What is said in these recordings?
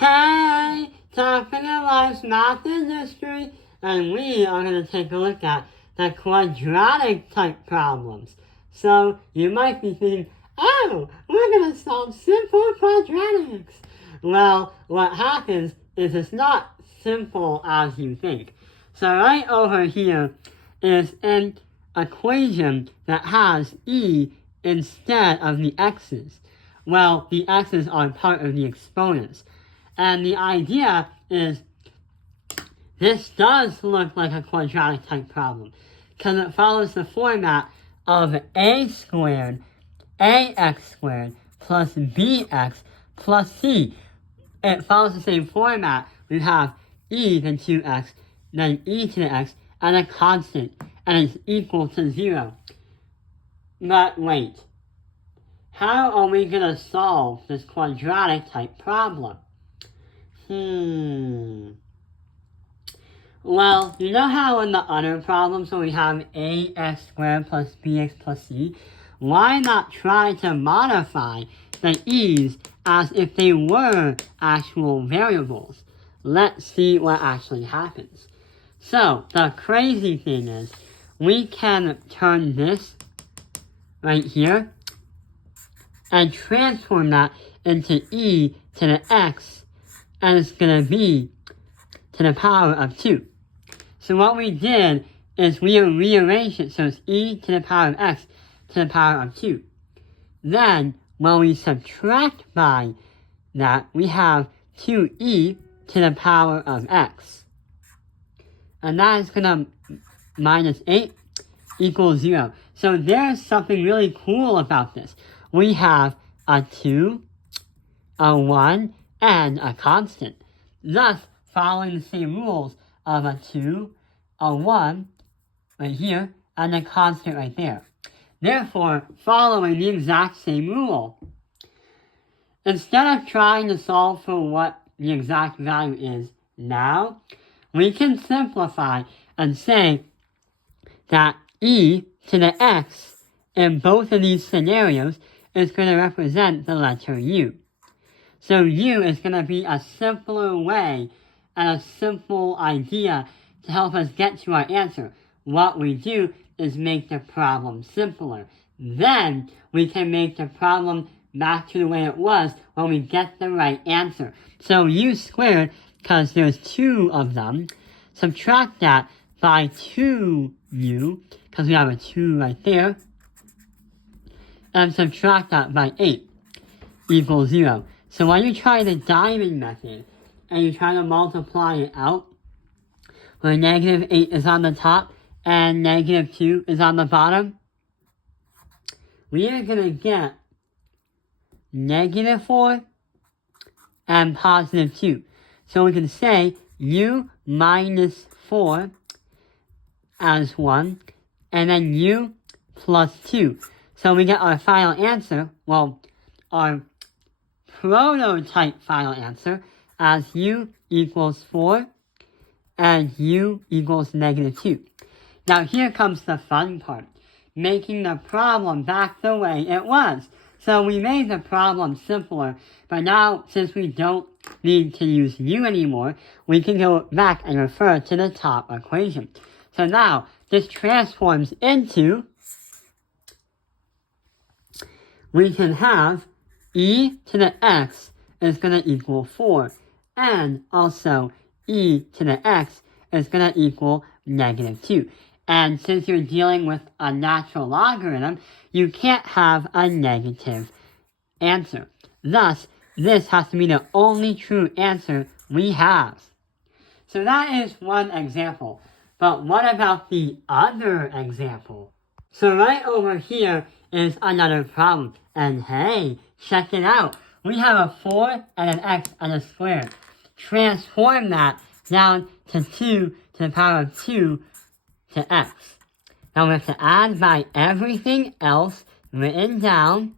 Hey, talking to Life's Math and History, and we are going to take a look at the quadratic type problems. So you might be thinking, oh, we're going to solve simple quadratics. Well, what happens is it's not simple as you think. So right over here is an equation that has e instead of the x's. Well, the x's are part of the exponents. And the idea is this does look like a quadratic type problem because it follows the format of a squared, ax squared, plus bx plus c. It follows the same format. We have e to 2x, then e to the x, and a constant, and it's equal to 0. But wait, how are we going to solve this quadratic type problem? Well, you know how in the other problems where we have ax squared plus bx plus c, why not try to modify the e's as if they were actual variables? Let's see what actually happens. So, the crazy thing is, we can turn this right here and transform that into e to the x, and it's going to be to the power of 2. So what we did is we rearranged it so it's e to the power of x to the power of 2. Then, when we subtract by that, we have 2e to the power of x. And that is going to minus 8 equals 0. So there's something really cool about this. We have a 2, a 1, and a constant. Thus, following the same rules of a 2, a 1 right here, and a constant right there. Therefore, following the exact same rule. Instead of trying to solve for what the exact value is now, we can simplify and say that e to the x in both of these scenarios is going to represent the letter u. So u is going to be a simpler way and a simple idea to help us get to our answer. What we do is make the problem simpler. Then we can make the problem back to the way it was when we get the right answer. So u squared, because there's 2 of them, subtract that by 2u, because we have a 2 right there, and subtract that by 8 equals 0. So when you try the diamond method, and you try to multiply it out, where negative 8 is on the top, and negative 2 is on the bottom, we are going to get negative 4 and positive 2. So we can say u minus 4 as 1, and then u plus 2. So we get our final answer, well, our prototype final answer, as u equals 4 and u equals negative 2. Now here comes the fun part, making the problem back the way it was. So we made the problem simpler, but now since we don't need to use u anymore, we can go back and refer to the top equation. So now this transforms into, we can have e to the x is going to equal 4, and also e to the x is going to equal negative 2. And since you're dealing with a natural logarithm, you can't have a negative answer. Thus, this has to be the only true answer we have. So that is one example. But what about the other example? So right over here is another problem. And hey, check it out. We have a 4 and an x and a square. Transform that down to 2 to the power of 2 to x. Now we have to add by everything else written down,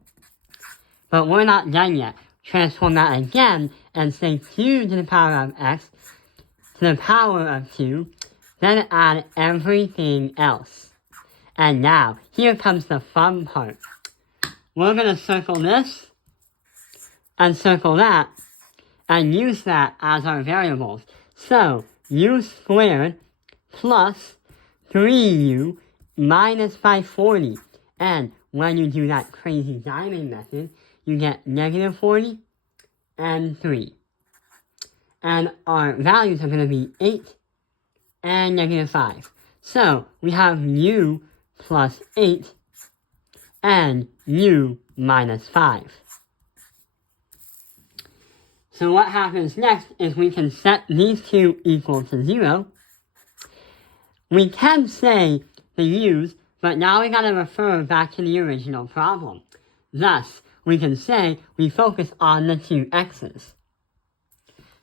but we're not done yet. Transform that again and say 2 to the power of x to the power of 2, then add everything else. And now, here comes the fun part. We're going to circle this, and circle that, and use that as our variables. So u squared plus 3u minus 540. And when you do that crazy diamond method, you get negative 40 and 3. And our values are going to be 8 and negative 5. So we have u plus 8 and u minus 5. So what happens next is we can set these two equal to 0. We can say the u's, but now we gotta refer back to the original problem. Thus, we can say we focus on the two x's.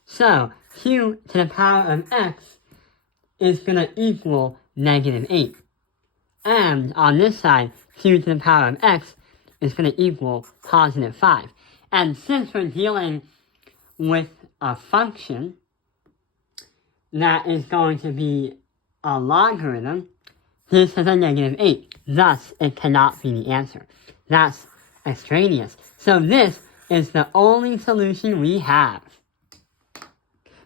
So, q to the power of x is gonna equal negative 8. And on this side, q to the power of x is gonna equal positive 5. And since we're dealing with a function that is going to be a logarithm, this is a negative 8. Thus, it cannot be the answer. That's extraneous. So this is the only solution we have.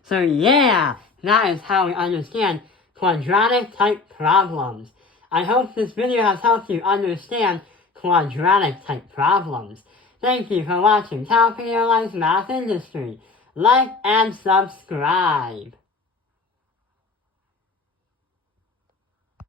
So yeah, that is how we understand quadratic type problems. I hope this video has helped you understand quadratic type problems. Thank you for watching Cal Peter Life's Math Industry. Like and subscribe.